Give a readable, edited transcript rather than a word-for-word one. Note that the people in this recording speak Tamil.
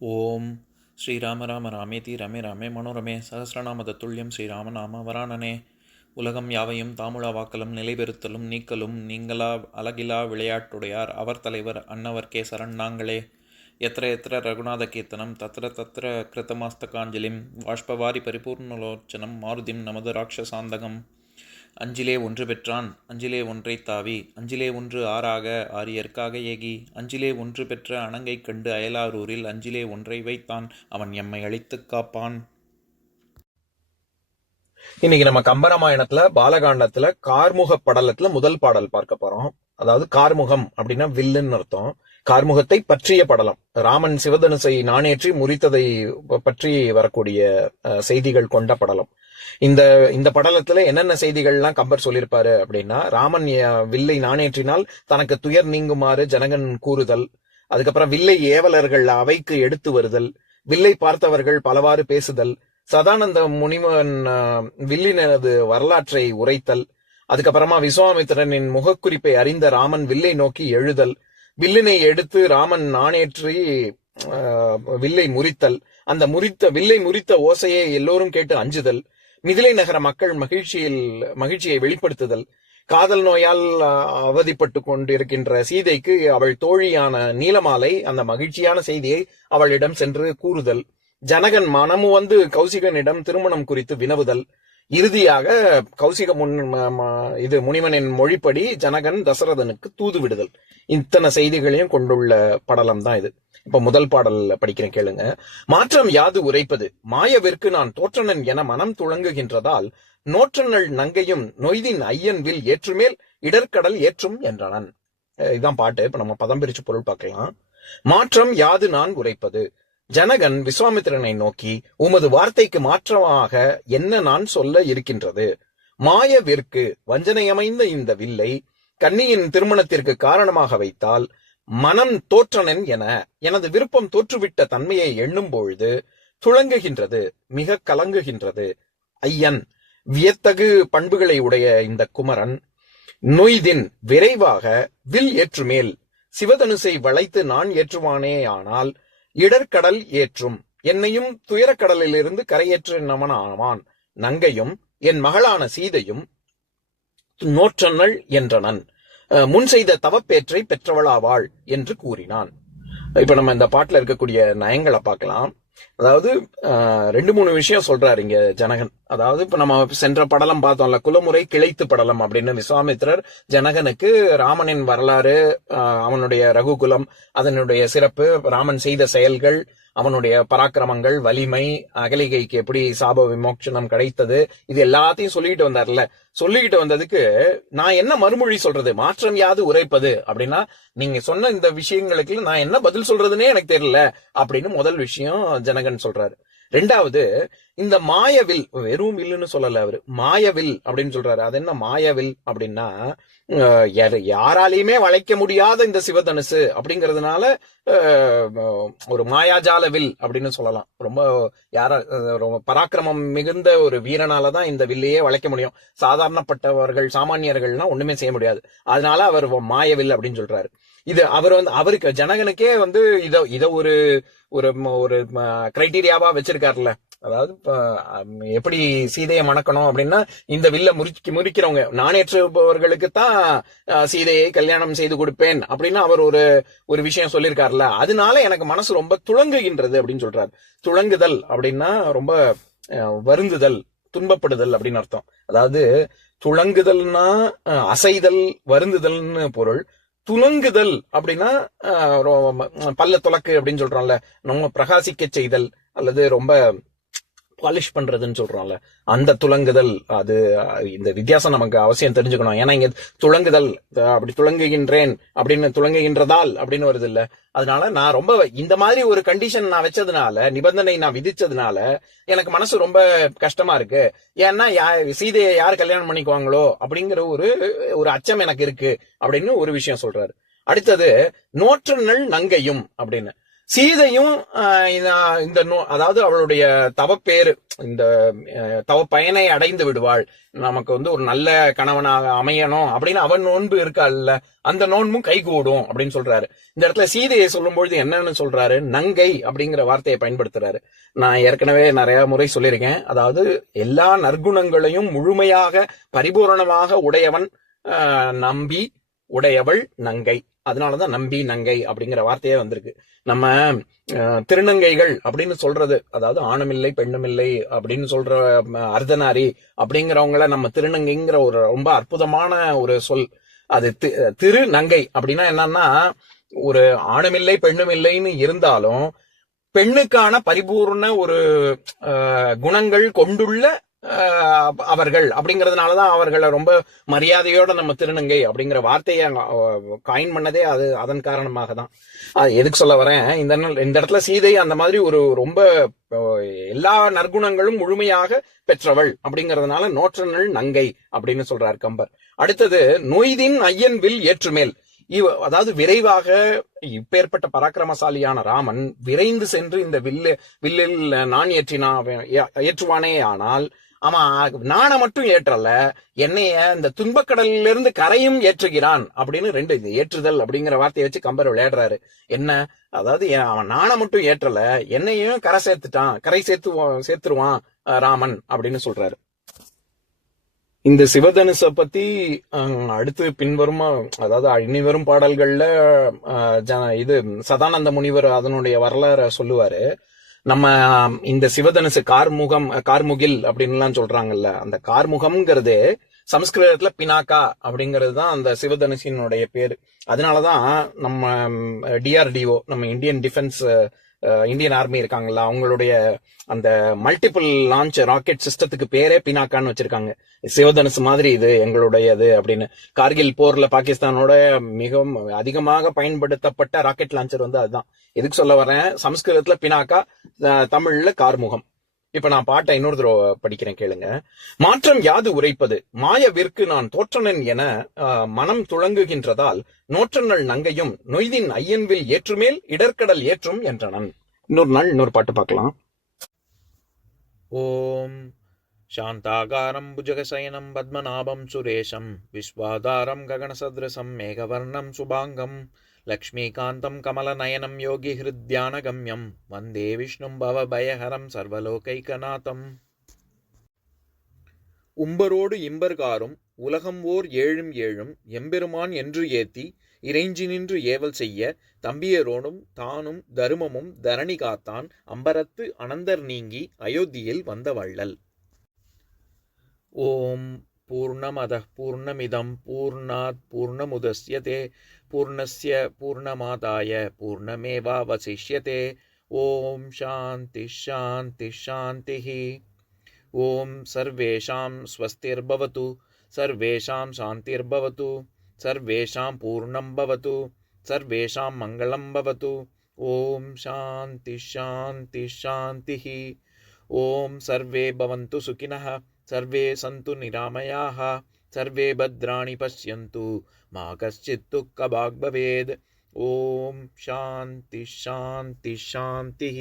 ஓம் ஸ்ரீராம ராம ராமேதி ரமே ராமே மனோரமே சகசிரநாம தத்துல்யம் ஸ்ரீராமநாம வராணனே. உலகம் யாவையும் தாமுழா வாக்கலும் நிலைபெறுத்தலும் நீக்கலும் நீங்களா அழகிலா விளையாட்டுடையார் அவர் தலைவர் அன்னவர் சரண் நாங்களே. எத்திர எத்திர ரகுநாத கீர்த்தனம் தத்திர தத்திர கிருத்தமாஸ்தகாஞ்சலிம் வாஷ்பவாரி பரிபூர்ணலோச்சனம் மாருதிம் நமது ராட்சசாந்தகம். அஞ்சிலே ஒன்று பெற்றான் அஞ்சிலே ஒன்றை தாவி அஞ்சிலே ஒன்று ஆறாக ஆரியர்க்காக ஏகி அஞ்சிலே ஒன்று பெற்ற அணங்கை கண்டு அயலாரூரில் அஞ்சிலே ஒன்றை வைத்தான் அவன் எம்மை அழித்துக் காப்பான். இன்னைக்கு நம்ம கம்பராமாயணத்துல பாலகாண்டத்துல கார்முக படலத்துல முதல் பாடல் பார்க்க போறோம். அதாவது கார்முகம் அப்படின்னா வில்லுன்னு அர்த்தம். கார்முகத்தை பற்றிய படலம். ராமன் சிவதனுசை நாணேற்றி முறித்ததை பற்றி வரக்கூடிய செய்திகள் கொண்ட படலம். இந்த படலத்துல என்னென்ன செய்திகள்லாம் கம்பர் சொல்லியிருப்பாரு அப்படின்னா, ராமன் வில்லை நாணேற்றினால் தனக்கு துயர் நீங்குமாறு ஜனகன் கூறுதல், அதுக்கப்புறம் வில்லை ஏவலர்கள் அவைக்கு எடுத்து வருதல், வில்லை பார்த்தவர்கள் பலவாறு பேசுதல், சதானந்த முனிவன் வில்லினது வரலாற்றை உரைத்தல், அதுக்கப்புறமா விஸ்வாமித்திரனின் முகக்குறிப்பை அறிந்த ராமன் வில்லை நோக்கி எழுதல், வில்லினை எடுத்து ராமன் நாணேற்றி வில்லை முறித்தல், அந்த வில்லை முறித்த ஓசையை எல்லோரும் கேட்டு அஞ்சுதல், மிதிலை நகர மக்கள் மகிழ்ச்சியை வெளிப்படுத்துதல், காதல் நோயால் அவதிப்பட்டு கொண்டிருக்கின்ற சீதைக்கு அவள் தோழியான நீலமாலை அந்த மகிழ்ச்சியான செய்தியை அவளிடம் சென்று கூறுதல், ஜனகன் மனமு வந்து கௌசிகனிடம் திருமணம் குறித்து வினவுதல், இறுதியாக கௌசிக முனிவனின் மொழிப்படி ஜனகன் தசரதனுக்கு தூது விடுதல். இத்தனை செய்திகளையும் கொண்டுள்ள படலம் தான் இது. இப்ப முதல் பாடல் படிக்கிறேன் கேளுங்க. மாற்றம் யாது உரைப்பது மாயவிற்கு நான் தோற்றனன் என மனம் துளங்குகின்றதால் நோற்றனள் நங்கையும் நொய்தின் ஐயன் வில் ஏற்றுமேல் இடர்கடல் ஏற்றும் என்றனன். இதுதான் பாட்டு. இப்ப நம்ம பதம் பிரிச்சு பொருள் பார்க்கலாம். மாற்றம் யாது நான் உரைப்பது. ஜனகன் விஸ்வாமித்திரனை நோக்கி, உமது வார்த்தைக்கு மாற்றமாக என்ன நான் சொல்ல இருக்கின்றது? மாயவிற்கு வஞ்சனையமைந்த இந்த வில்லை கன்னியின் திருமணத்திற்கு காரணமாக வைத்தால் மனம் தோற்றனன் என எனது விருப்பம் தோற்றுவிட்ட தன்மையை எண்ணும் பொழுது துளங்குகின்றது, மிக கலங்குகின்றது. ஐயன் வியத்தகு பண்புகளை உடைய இந்த குமரன் நொய்தின் விரைவாக வில் ஏற்றுமேல் சிவதனுசை வளைத்து நான் ஏற்றுவானே ஆனால் இடர்கடல் ஏற்றும், என்னையும் துயரக்கடலிலிருந்து கரையேற்று நமன் ஆவான். நங்கையும் என் மகளான சீதையும் நோற்றனள் என்றனன், முன் செய்த தவப்பேற்றை பெற்றவளாவாள் என்று கூறினான். இப்ப நம்ம இந்த பாட்டுல இருக்கக்கூடிய நயங்களை பார்க்கலாம். அதாவது 2-3 விஷயம் சொல்றாரு இங்க ஜனகன். அதாவது இப்ப நம்ம சென்ற படலம் பார்த்தோம்ல, குலமுறை கிளைத்து படலம் அப்படின்னு. விஸ்வாமித்திரர் ஜனகனுக்கு ராமனின் வரலாறு, அவனுடைய ரகுகுலம், அதனுடைய சிறப்பு, ராமன் செய்த செயல்கள், அவனுடைய பராக்கிரமங்கள், வலிமை, அகலிகைக்கு எப்படி சாப விமோச்சனம் கிடைத்தது, இது எல்லாத்தையும் சொல்லிக்கிட்டு வந்தார்ல. சொல்லிக்கிட்டு வந்ததுக்கு நான் என்ன மறுமொழி சொல்றது? மாற்றம் யாது உரைப்பது அப்படின்னா, நீங்க சொன்ன இந்த விஷயங்களுக்கு நான் என்ன பதில் சொல்றதுன்னே எனக்கு தெரியல அப்படின்னு முதல் விஷயம் ஜனகன் சொல்றாரு. 2வது, இந்த மாயவில், வெறும் வில்லுன்னு சொல்லல அவரு, மாயவில் அப்படின்னு சொல்றாரு. அது என்ன மாயவில் அப்படின்னா, யாராலையுமே வளைக்க முடியாத இந்த சிவதனுசு அப்படிங்கிறதுனால ஒரு மாயாஜால வில் அப்படின்னு சொல்லலாம். ரொம்ப பராக்கிரமம் மிகுந்த ஒரு வீரனாலதான் இந்த வில்லையே வளைக்க முடியும். சாதாரணப்பட்டவர்கள், சாமானியர்கள்லாம் ஒண்ணுமே செய்ய முடியாது. அதனால அவர் மாயவில் அப்படின்னு சொல்றாரு. இது அவருக்கு ஜனகனுக்கே இத ஒரு ஒரு கிரைட்டீரியாவா வச்சிருக்காருல்ல. அதாவது எப்படி சீதையை மணக்கணும் அப்படின்னா, இந்த வில்ல முறிக்கிறவங்க, நாணேற்றுபவர்களுக்கு தான் சீதையை கல்யாணம் செய்து கொடுப்பேன் அப்படின்னு அவர் ஒரு விஷயம் சொல்லியிருக்காருல்ல. அதனால எனக்கு மனசு ரொம்ப துளங்குகின்றது அப்படின்னு சொல்றாரு. துளங்குதல் அப்படின்னா ரொம்ப வருந்துதல், துன்பப்படுதல் அப்படின்னு அர்த்தம். அதாவது துளங்குதல்னா அசைதல், வருந்துதல்னு பொருள். துலங்குதல் அப்படின்னா பல்ல துலக்கு அப்படின்னு சொல்றோம்ல, நம்ம பிரகாசிக்க செய்தல் அல்லது ரொம்ப பாலிஷ் பண்றதுன்னு சொல்றோம்ல, அந்த துலங்குதல். அது இந்த வித்தியாசம் நமக்கு அவசியம் தெரிஞ்சுக்கணும். ஏன்னா இங்க துலங்குதல், அப்படி துலங்குகின்றேன் அப்படின்னு, துலங்குகின்றதால் அப்படின்னு வருது இல்ல. அதனால நான் ரொம்ப இந்த மாதிரி ஒரு கண்டிஷன் நான் வச்சதுனால, நிபந்தனை நான் விதிச்சதுனால எனக்கு மனசு ரொம்ப கஷ்டமா இருக்கு. ஏன்னா சீதையை யார் கல்யாணம் பண்ணிக்குவாங்களோ அப்படிங்கிற ஒரு அச்சம் எனக்கு இருக்கு அப்படின்னு ஒரு விஷயம் சொல்றாரு. அடுத்தது, நோற்றனள் நங்கையும் அப்படின்னு. சீதையும் அதாவது அவளுடைய தவப்பேரு, இந்த தவ பயனை அடைந்து விடுவாள், நமக்கு ஒரு நல்ல கணவனாக அமையணும் அப்படின்னு அவன் நோன்பு இருக்காள்ல, அந்த நோன்பும் கைகூடும் அப்படின்னு சொல்றாரு. இந்த இடத்துல சீதையை சொல்லும் பொழுது என்னன்னு சொல்றாரு, நங்கை அப்படிங்கிற வார்த்தையை பயன்படுத்துறாரு. நான் ஏற்கனவே நிறைய முறை சொல்லியிருக்கேன். அதாவது எல்லா நற்குணங்களையும் முழுமையாக பரிபூரணமாக உடையவன் நம்பி, உடையவள் நங்கை. அதனாலதான் நம்பி நங்கை அப்படிங்கிற வார்த்தையே வந்திருக்கு. நம்ம திருநங்கைகள் அப்படின்னு சொல்றது, அதாவது ஆணுமில்லை பெண்ணுமில்லை அப்படின்னு சொல்ற அர்த்தநாரி அப்படிங்கிறவங்கள நம்ம திருநங்கைங்கிற ஒரு ரொம்ப அற்புதமான ஒரு சொல். அது திருநங்கை அப்படின்னா என்னன்னா, ஒரு ஆணுமில்லை பெண்ணுமில்லைன்னு இருந்தாலும் பெண்ணுக்கான பரிபூர்ண ஒரு குணங்கள் கொண்டுள்ள அவர்கள் அப்படிங்கறதுனாலதான் அவர்களை ரொம்ப மரியாதையோட நம்ம திருநங்கை அப்படிங்கிற வார்த்தையை காயின் பண்ணதே அது அதன் காரணமாக தான். எதுக்கு சொல்ல வரேன், இந்த இடத்துல சீதை அந்த மாதிரி ஒரு ரொம்ப எல்லா நற்குணங்களும் முழுமையாக பெற்றவள் அப்படிங்கறதுனால நோற்றனள் நங்கை அப்படின்னு சொல்றார் கம்பர். அடுத்தது நொய்தின் ஐயன் வில் ஏற்றுமேல். அதாவது விரைவாக இப்பேற்பட்ட பராக்கிரமசாலியான ராமன் விரைந்து சென்று இந்த வில்லில் நான் ஏற்றுவானே, ஆனால் அவன் நானை மட்டும் ஏற்றல, என்னைய இந்த துன்பக்கடலிலிருந்து கரையும் ஏற்றுகிறான் அப்படின்னு ரெண்டு, இந்த ஏற்றுதல் அப்படிங்கிற வார்த்தையை வச்சு கம்பர் விளையாடுறாரு. என்ன, அதாவது அவன் நானை மட்டும் ஏற்றல, என்னையும் கரை சேர்த்துருவான் ராமன் அப்படின்னு சொல்றாரு. இந்த சிவதனுச பத்தி அடுத்து பின்வரும், அதாவது இனிவரும் பாடல்கள்ல இது சதானந்த முனிவர் அதனுடைய வரலாறு சொல்லுவாரு. நம்ம இந்த சிவதனுசு கார்முகில் அப்படின்லாம் சொல்றாங்கல்ல, அந்த கார்முகம்ங்கிறது சமஸ்கிருதத்துல பினாக்கா அப்படிங்கிறது தான் அந்த சிவதனுசினுடைய பேரு. அதனாலதான் நம்ம DRDO, நம்ம இந்தியன் ஆர்மி இருக்காங்கல்ல, அவங்களுடைய அந்த மல்டிபிள் லான்ச் ராக்கெட் சிஸ்டத்துக்கு பேரே பினாக்கான்னு வச்சிருக்காங்க. சிவதனுசு மாதிரி இது எங்களுடையது அப்படின்னு. கார்கில் போர்ல பாகிஸ்தானோட மிகவும் அதிகமாக பயன்படுத்தப்பட்ட ராக்கெட் லான்ச்சர் அதுதான். எதுக்கு சொல்ல வரேன், சமஸ்கிருதத்துல பினாக்கா, தமிழ்ல கார்முகம். இப்ப நான் பாட்டை இன்னொரு தடவை படிக்கிறேன், கேளுங்க. மாற்றம் யாது உரைப்பது, மாயவிற்கு நான் தோற்றனன் என மனம் துளங்குகின்றதால் நோற்றனள் நங்கையும் நொய்தின் ஐயன்வில் ஏற்றுமேல் இடர்கடல் ஏற்றும் என்றனன். இன்னொரு நாள் இன்னொரு பாட்டு பார்க்கலாம். ஓம் சாந்தாகாரம் புஜகசயனம் பத்மநாபம் சுரேஷம் விஸ்வாதாரம் ககனசத்ரசம் மேகவர்ணம் சுபாங்கம் லக்ஷ்மீகாந்தம் கமலநயனம் யோகி ஹிருத்யானகம்யம் வந்தே விஷ்ணும் பவபயஹரம் சர்வலோகைகநாதம். உம்பரோடு இம்பர்காரும் உலகம் ஓர் ஏழும் ஏழும் எம்பெருமான் என்று ஏத்தி இறைஞ்சி நின்று ஏவல் செய்ய தம்பியரோடும் தானும் தருமமும் தரணி காத்தான் அம்பரத்து அனந்தர் நீங்கி அயோத்தியில் வந்த வள்ளல். ஓம் பூர்ணமதః பூர்ணமிதம் பூர்ணாத் பூர்ணமுதஸ்யதே பூர்ணஸ்ய பூர்ணமாதாய பூர்ணமேவாவசிஷ்யதே. ஓம் சாந்தி சாந்தி சாந்திः. ஓம் சர்வேஷாம் ஸ்வஸ்திர்பவது சர்வேஷாம் சாந்திர்பவது சர்வேஷாம் பூர்ணம் பவது சர்வேஷாம் மங்களம் பவது. ஓம் சாந்தி சாந்தி சாந்திः. ஓம் சர்வே பவந்து சுகினः சர்வே சந்து நிராமயாः சர்வே பத்ராணி பஷ்யந்து மா கஷ்சித் துக்கபாக் பவேத். ஓம் சாந்தி சாந்தி சாந்திः.